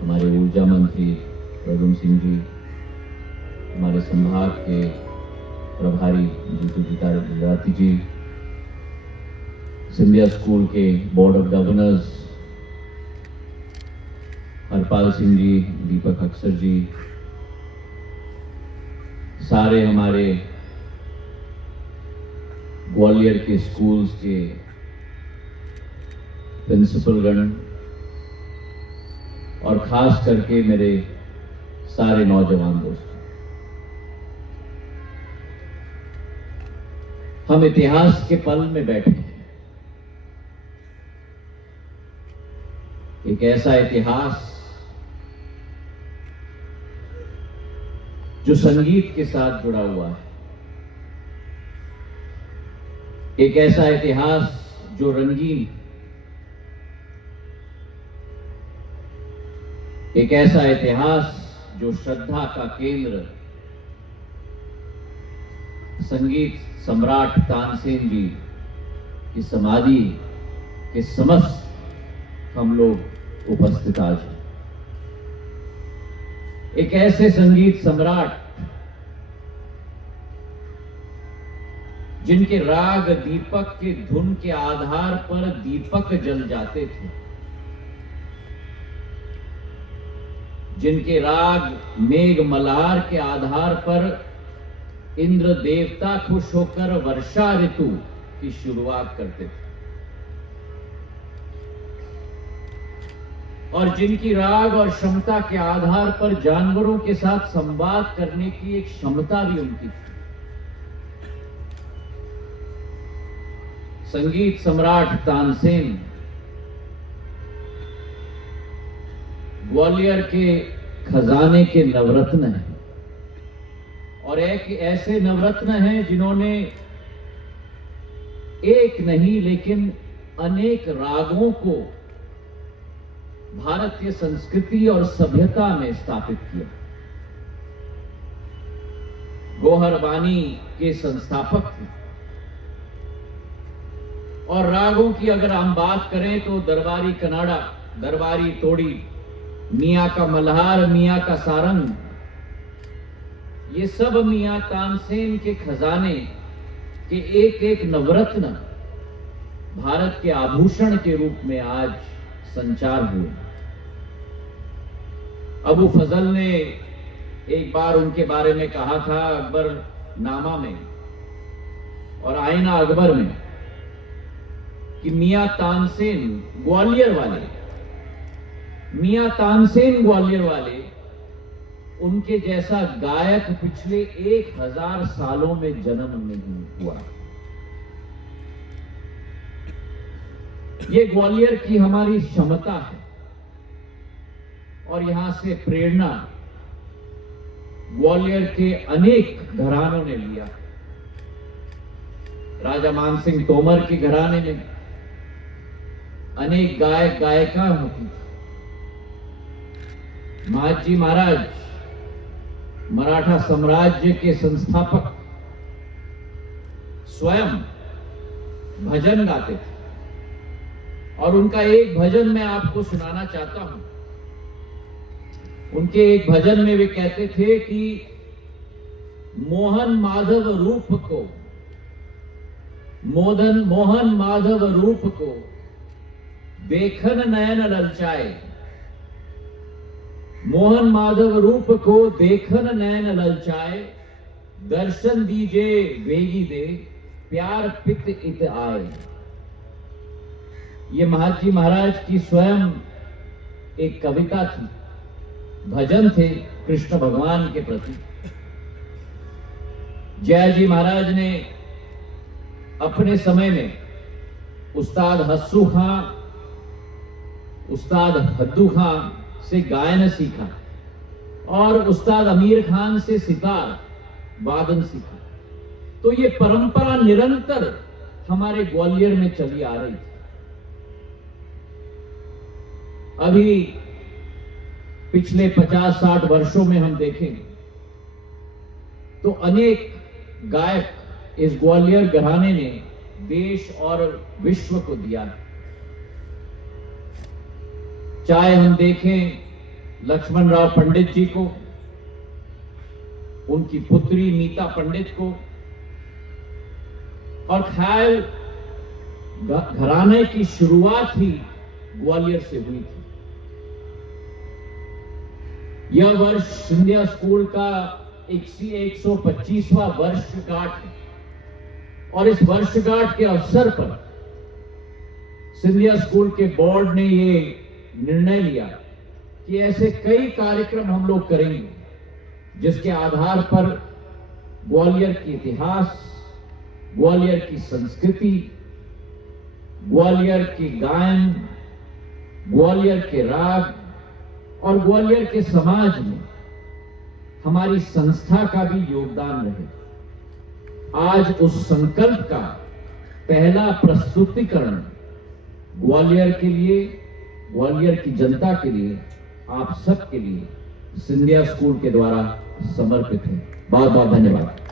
हमारे ऊर्जा मंत्री प्रद्युम्न सिंह जी, हमारे संभाग के प्रभारी जीतू गुजराती जी, सिंधिया स्कूल के board of governors Harpal Singh ji, Deepak Aksar ji, सारे हमारे ग्वालियर के स्कूल्स के प्रिंसिपल गण और खास करके मेरे सारे नौजवान दोस्त, हम इतिहास के पल में बैठे हैं। एक ऐसा इतिहास जो संगीत के साथ जुड़ा हुआ है, एक ऐसा इतिहास जो रंगीन, एक ऐसा इतिहास जो श्रद्धा का केंद्र संगीत सम्राट तानसेन जी की समाधि के समस्त हम लोग उपस्थित आज हैं। एक ऐसे संगीत सम्राट जिनके राग दीपक के धुन के आधार पर दीपक जल जाते थे, जिनके राग मेघ मल्हार के आधार पर इंद्र देवता खुश होकर वर्षा ऋतु की शुरुआत करते थे, और जिनकी राग और क्षमता के आधार पर जानवरों के साथ संवाद करने की एक क्षमता भी उनकी थी। संगीत सम्राट तानसेन ग्वालियर के खजाने के नवरत्न हैं, और एक ऐसे नवरत्न हैं जिन्होंने एक नहीं लेकिन अनेक रागों को भारतीय संस्कृति और सभ्यता में स्थापित किया। गोहरबानी के संस्थापक थे, और रागों की अगर हम बात करें तो दरबारी कनाडा, दरबारी तोड़ी, मियां का मल्हार, मियां का सारंग, ये सब मियां तानसेन के खजाने के एक एक नवरत्न भारत के आभूषण के रूप में आज संचार हुए। अबू फजल ने एक बार उनके बारे में कहा था अकबर नामा में और आईना अकबर में कि मियां तानसेन ग्वालियर वाले, मियां तानसेन ग्वालियर वाले, उनके जैसा गायक पिछले 1000 सालों में जन्म नहीं हुआ। ये ग्वालियर की हमारी क्षमता है, और यहां से प्रेरणा ग्वालियर के अनेक घरानों ने लिया। राजा मानसिंह तोमर के घराने में अनेक गायक गायिका होती थी। महाजी महाराज मराठा साम्राज्य के संस्थापक स्वयं भजन गाते थे, और उनका एक भजन मैं आपको सुनाना चाहता हूं। उनके एक भजन में वे कहते थे कि मोहन माधव रूप को, मोहन माधव रूप को देखन नयन ललचाए, मोहन माधव रूप को देखन नयन ललचाए, दर्शन दीजे वेगी दे, प्यार पित इत आए। ये महाजी महाराज की स्वयं एक कविता थी, भजन थे कृष्ण भगवान के प्रति। जयाजी महाराज ने अपने समय में उस्ताद हस्सू खां, उस्ताद हद्दू खां से गायन सीखा, और उस्ताद अमीर खान से सितार वादन सीखा। तो ये परंपरा निरंतर हमारे ग्वालियर में चली आ रही थी। अभी पिछले 50-60 वर्षों में हम देखें तो अनेक गायक इस ग्वालियर घराने ने देश और विश्व को दिया। चाहे हम देखें लक्ष्मण राव पंडित जी को, उनकी पुत्री मीता पंडित को, और ख्याल घराने की शुरुआत ही ग्वालियर से हुई थी। यह वर्ष सिंधिया स्कूल का 125वां वर्षगांठ है और इस वर्षगांठ के अवसर पर सिंधिया स्कूल के बोर्ड ने ये निर्णय लिया कि ऐसे कई कार्यक्रम हम लोग करेंगे जिसके आधार पर ग्वालियर की इतिहास, ग्वालियर की संस्कृति, ग्वालियर की गायन, ग्वालियर के राग और ग्वालियर के समाज में हमारी संस्था का भी योगदान रहे। आज उस संकल्प का पहला प्रस्तुतिकरण ग्वालियर के लिए, ग्वालियर की जनता के लिए, आप सब के लिए सिंधिया स्कूल के द्वारा समर्पित है। बहुत बहुत धन्यवाद।